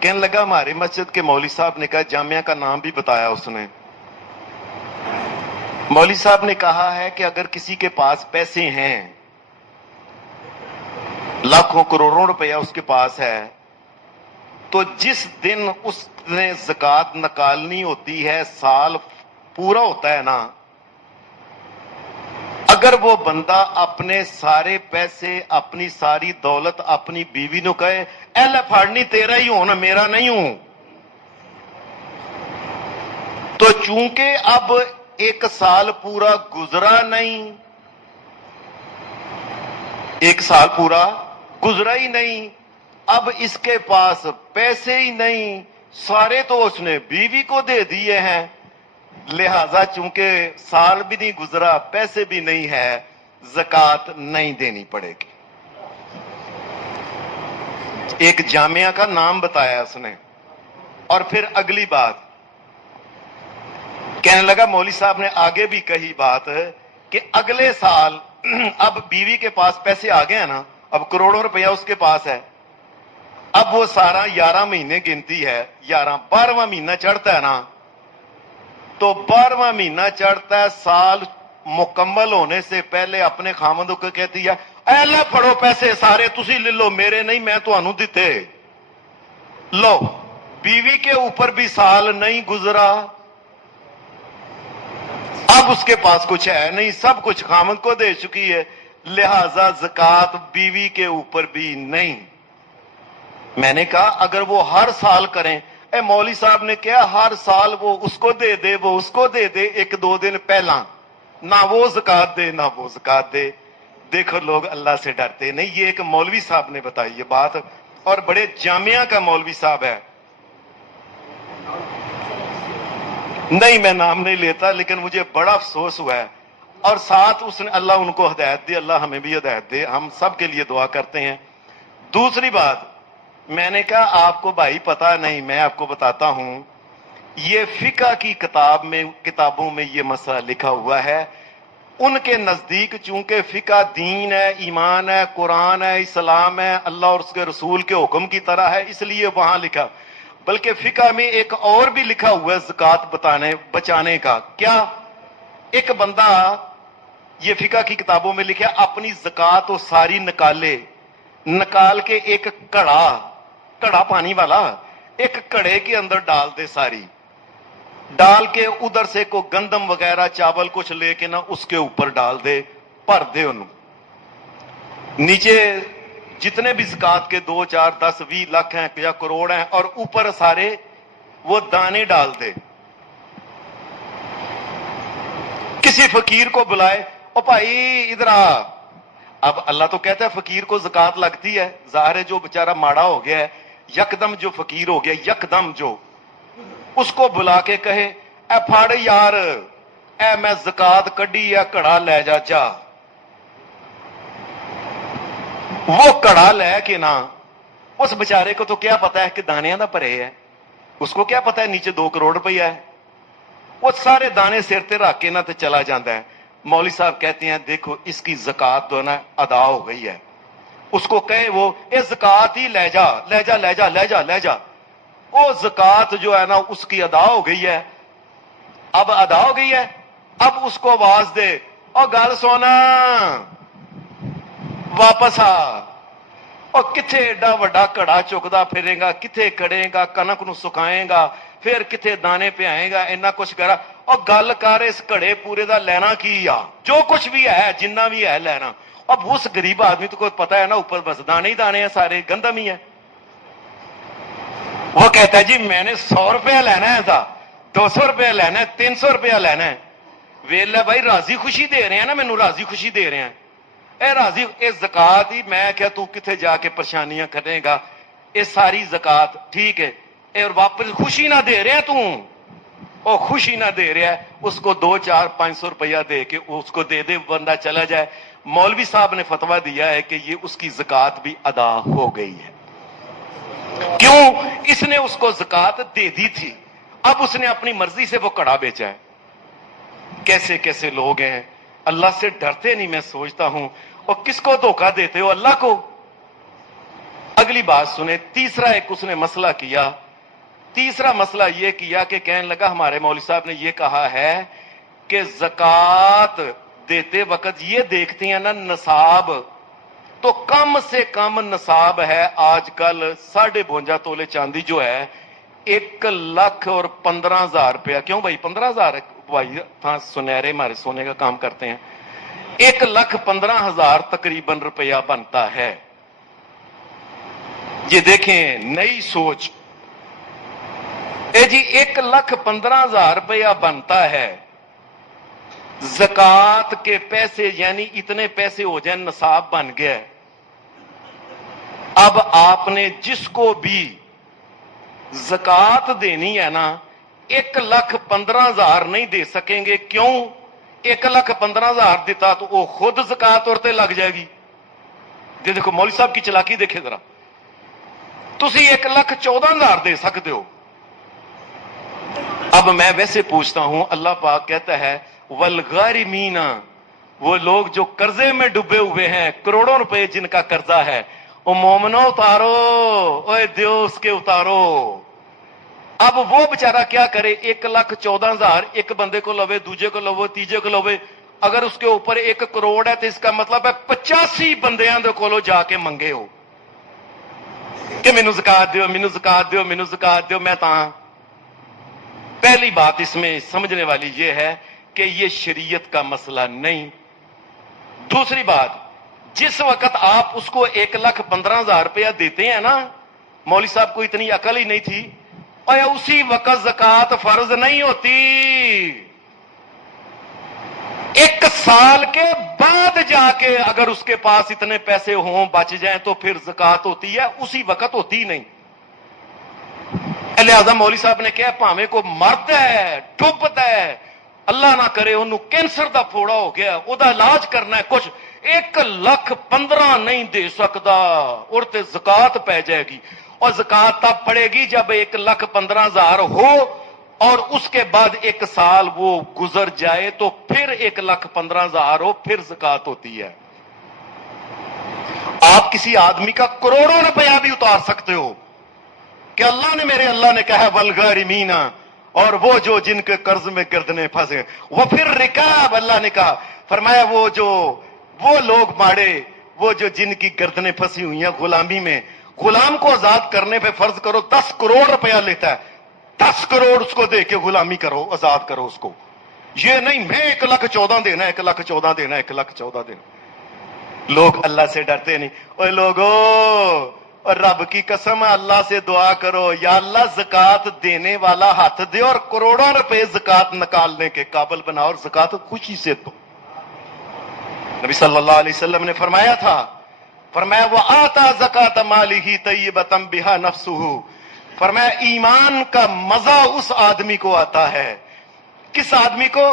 کہنے لگا ہمارے مسجد کے مولوی صاحب نے کہا، جامعہ کا نام بھی بتایا اس نے، مولوی صاحب نے کہا ہے کہ اگر کسی کے پاس پیسے ہیں، لاکھوں کروڑوں روپیہ اس کے پاس ہے، تو جس دن اس نے زکوٰۃ نکالنی ہوتی ہے، سال پورا ہوتا ہے نا، اگر وہ بندہ اپنے سارے پیسے، اپنی ساری دولت اپنی بیوی نو کہے، اے لے پھاڑنی تیرا ہی ہوں نا، میرا نہیں ہوں، تو چونکہ اب ایک سال پورا گزرا نہیں، ایک سال پورا گزرا ہی نہیں، اب اس کے پاس پیسے ہی نہیں، سارے تو اس نے بیوی کو دے دیے ہیں، لہذا چونکہ سال بھی نہیں گزرا، پیسے بھی نہیں ہے، زکوٰۃ نہیں دینی پڑے گی۔ ایک جامعہ کا نام بتایا اس نے، اور پھر اگلی بات کہنے لگا، مولوی صاحب نے آگے بھی کہی بات کہ اگلے سال اب بیوی کے پاس پیسے آ گئے ہیں نا، اب کروڑوں روپیہ اس کے پاس ہے، اب وہ سارا 11 مہینے گنتی ہے، 12واں مہینہ چڑھتا ہے نا، تو 12واں مہینہ چڑھتا ہے، سال مکمل ہونے سے پہلے اپنے خامندوں کو کہتی ہے، اے لے پڑو پیسے سارے تسی لے لو، میرے نہیں، میں تانوں دتے، لو۔ بیوی کے اوپر بھی سال نہیں گزرا، اب اس کے پاس کچھ ہے نہیں، سب کچھ خامند کو دے چکی ہے، لہذا زکوٰۃ بیوی کے اوپر بھی نہیں۔ میں نے کہا اگر وہ ہر سال کریں، اے مولوی صاحب نے کہا ہر سال وہ اس کو دے دے، وہ اس کو دے دے، ایک دو دن پہلا نہ وہ زکوٰۃ دے نہ وہ زکوٰۃ دے۔ دیکھو لوگ اللہ سے ڈرتے نہیں، یہ ایک مولوی صاحب نے بتائی یہ بات، اور بڑے جامعہ کا مولوی صاحب ہے، نہیں میں نام نہیں لیتا، لیکن مجھے بڑا افسوس ہوا ہے، اور ساتھ اس نے، اللہ ان کو ہدایت دے، اللہ ہمیں بھی ہدایت دے، ہم سب کے لیے دعا کرتے ہیں۔ دوسری بات میں نے کہا آپ کو بھائی پتا نہیں، میں آپ کو بتاتا ہوں، یہ فقہ کی کتابوں میں یہ مسئلہ لکھا ہوا ہے، ان کے نزدیک چونکہ فقہ دین ہے، ایمان ہے، قرآن ہے، اسلام ہے، اللہ اور اس کے رسول کے حکم کی طرح ہے، اس لیے وہاں لکھا، بلکہ فقہ میں ایک اور بھی لکھا ہوا ہے زکوٰۃ بچانے کا۔ کیا؟ ایک بندہ، یہ فقہ کی کتابوں میں لکھا، اپنی زکوٰۃ وہ ساری نکال کے ایک کڑا پانی والا ایک کڑے کے اندر ڈال دے، ساری ڈال کے ادھر سے کو گندم وغیرہ چاول کچھ لے کے نا اس کے اوپر ڈال دے، بھر دے انہوں، نیچے جتنے بھی زکوٰۃ کے 2 4 10 20 لاکھ ہیں یا کروڑ ہیں، اور اوپر سارے وہ دانے ڈال دے۔ کسی فقیر کو بلائے، او بھائی ادھر آ، اب اللہ تو کہتا ہے فقیر کو زکوٰۃ لگتی ہے، ظاہر ہے جو بیچارہ ماڑا ہو گیا ہے، یکدم جو فقیر ہو گیا، یکدم جو اس کو بلا کے کہے، اے پھاڑ یار، اے میں زکوٰۃ کڈی یا کڑا لے جا، وہ کڑا لے کے نا، اس بیچارے کو تو کیا پتا ہے کہ دانیاں دا بھرے ہے، اس کو کیا پتا ہے نیچے 2 کروڑ روپیہ ہے، وہ سارے دانے سر تے رکھ کے نا تے چلا جاتا ہے۔ مولوی صاحب کہتے ہیں دیکھو اس کی زکوٰۃ تو نا ادا ہو گئی ہے، اس کو کہے وہ اے زکوٰۃ ہی لے جا لے جا لے جا لے جا لے جا، وہ زکوٰۃ جو ہے نا اس کی ادا ہو گئی ہے، اب ادا ہو گئی ہے، اب اس کو آواز دے، اور گل سونا واپس آ، اور کتھے ایڈا وڈا کڑا چکدا پھرے گا، کتھے کڑے گا، کنک نو سکھائے گا، پھر کتھے دانے پہائے گا، اینا کچھ کرا، اور گل کر اس کڑے پورے دا لینا کی آ، جو کچھ بھی ہے جنہ بھی ہے لینا۔ اب اس غریب آدمی تو کوئی پتا ہے نا اوپر بس دانے ہی دانے ہیں، سارے گندم ہی ہے، وہ کہتا ہے جی میں نے 100 روپیہ لینا ہے تھا، 200 روپیہ لینا ہے، 300 روپیہ لینا ہے، ویلے بھائی راضی خوشی دے رہے ہیں نا، مینوں راضی خوشی دے رہے ہیں، اے راضی اے زکوٰۃ ہی، میں کیا تو کتنے جا کے پریشانیاں کرے گا، اے ساری زکوٰۃ ٹھیک ہے، اے واپس خوشی نہ دے رہے ہیں تم، او خوشی نہ دے رہا ہے، اس کو 2 4 500 روپیہ دے کے اس کو دے دے، بندہ چلا جائے۔ مولوی صاحب نے فتویٰ دیا ہے کہ یہ اس کی زکوٰۃ بھی ادا ہو گئی ہے، کیوں؟ اس نے اس کو زکوٰۃ دے دی تھی، اب اس نے اپنی مرضی سے وہ کڑا بیچا ہے۔ کیسے کیسے لوگ ہیں، اللہ سے ڈرتے نہیں، میں سوچتا ہوں، اور کس کو دھوکہ دیتے ہو؟ اللہ کو۔ اگلی بات سنیں، تیسرا ایک اس نے مسئلہ کیا، تیسرا مسئلہ یہ کیا کہ کہنے لگا ہمارے مولوی صاحب نے یہ کہا ہے کہ زکوٰۃ دیتے وقت یہ دیکھتے ہیں نا نصاب، تو کم سے کم نصاب ہے آج کل 52.5 تولے چاندی جو ہے 1,15,000 روپیہ. کیوں بھائی 15,000 بھائی ہاں سنہرے ہمارے سونے کا کام کرتے ہیں، 1,15,000 تقریباً روپیہ بنتا ہے. یہ دیکھیں نئی سوچ، جی 1,15,000 روپیہ بنتا ہے، زکوٰۃ کے پیسے یعنی اتنے پیسے ہو جائیں نصاب بن گیا. اب آپ نے جس کو بھی زکوٰۃ دینی ہے نا 1,15,000 نہیں دے سکیں گے. کیوں؟ 1,15,000 دیتا تو وہ خود زکوٰۃ اور تے لگ جائے گی. یہ دیکھو مولوی صاحب کی چلاکی دیکھے ذرا، تسی 1,14,000 دے سکتے ہو. اب میں ویسے پوچھتا ہوں، اللہ پاک کہتا ہے والغارمین، وہ لوگ جو قرضے میں ڈوبے ہوئے ہیں، کروڑوں روپے جن کا قرضہ ہے، او مومنو اتارو، اوے دیو اس کے اتارو. اب وہ بیچارہ کیا کرے؟ 1,14,000 ایک بندے کو لوے، دوجے کو لوے، تیجے کو لوے. اگر اس کے اوپر 1 کروڑ ہے تو اس کا مطلب ہے 85 بندیاں دے کولو جا کے منگے ہو کہ مینوں زکات دیو، مینوں زکات دیو، مینوں زکات دیو. میں تاں پہلی بات اس میں سمجھنے والی یہ ہے کہ یہ شریعت کا مسئلہ نہیں. دوسری بات، جس وقت آپ اس کو 1,15,000 روپیہ دیتے ہیں نا، مولوی صاحب کو اتنی عقل ہی نہیں تھی، اور اسی وقت زکوٰۃ فرض نہیں ہوتی. 1 سال کے بعد جا کے اگر اس کے پاس اتنے پیسے ہوں بچ جائیں تو پھر زکوٰۃ ہوتی ہے، اسی وقت ہوتی نہیں. لہذا مولوی صاحب نے کہا پاویں کو مرد ہے، ڈوبتا ہے، اللہ نہ کرے انہوں کینسر دا پھوڑا ہو گیا، او دا علاج کرنا ہے کچھ، 1,15,000 نہیں دے سکتا اور تے زکوٰۃ پہ جائے گی. اور زکوٰۃ تب پڑے گی جب 1,15,000 ہو اور اس کے بعد 1 سال وہ گزر جائے تو پھر 1,15,000 ہو، پھر زکوٰۃ ہوتی ہے. آپ کسی آدمی کا کروڑوں روپیہ بھی اتار سکتے ہو کہ اللہ نے کہا والغارمین، اور وہ جو جن کے قرض میں گردنے پھنسے، وہ پھر رکاب، اللہ نے کہا فرمایا وہ لوگ ماڑے، وہ جو جن کی گردنیں پھنسی ہوئی ہیں غلامی میں. غلام کو آزاد کرنے پہ فرض کرو 10 کروڑ روپیہ لیتا ہے، 10 کروڑ اس کو دے کے غلامی کرو، آزاد کرو اس کو. یہ نہیں میں 1,14,000 دینا، 1,14,000 دینا، 1,14,000 دینا. لوگ اللہ سے ڈرتے نہیں. اوے لوگو، اور رب کی قسم اللہ سے دعا کرو، یا اللہ زکوٰۃ دینے والا ہاتھ دے اور کروڑوں روپے زکوٰۃ نکالنے کے قابل بنا، اور زکوٰۃ خوشی سے دو. نبی صلی اللہ علیہ وسلم نے فرمایا تھا، فرمایا وَآتَى زَكَاةَ مَالِهِ طَيِّبَةً بِهَا نَفْسُهُ، فرمایا ایمان کا مزہ اس آدمی کو آتا ہے. کس آدمی کو؟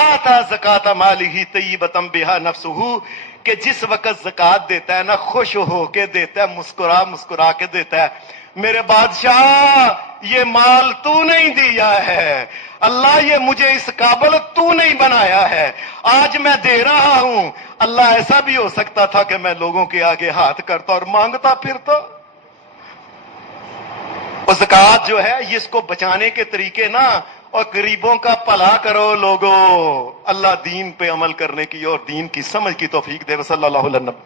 آتا زکاة مالہ طیبۃ بہا نفسہ، کہ جس وقت زکات دیتا ہے نا خوش ہو کے دیتا ہے، مسکرا مسکرا کے دیتا ہے. میرے بادشاہ یہ مال تو نہیں دیا ہے، اللہ یہ مجھے اس قابل تو نہیں بنایا ہے، آج میں دے رہا ہوں. اللہ ایسا بھی ہو سکتا تھا کہ میں لوگوں کے آگے ہاتھ کرتا اور مانگتا پھرتا. اور زکات جو ہے یہ اس کو بچانے کے طریقے نا، اور غریبوں کا بھلا کرو لوگوں. اللہ دین پہ عمل کرنے کی اور دین کی سمجھ کی توفیق دے. صلی اللہ علیہ وسلم.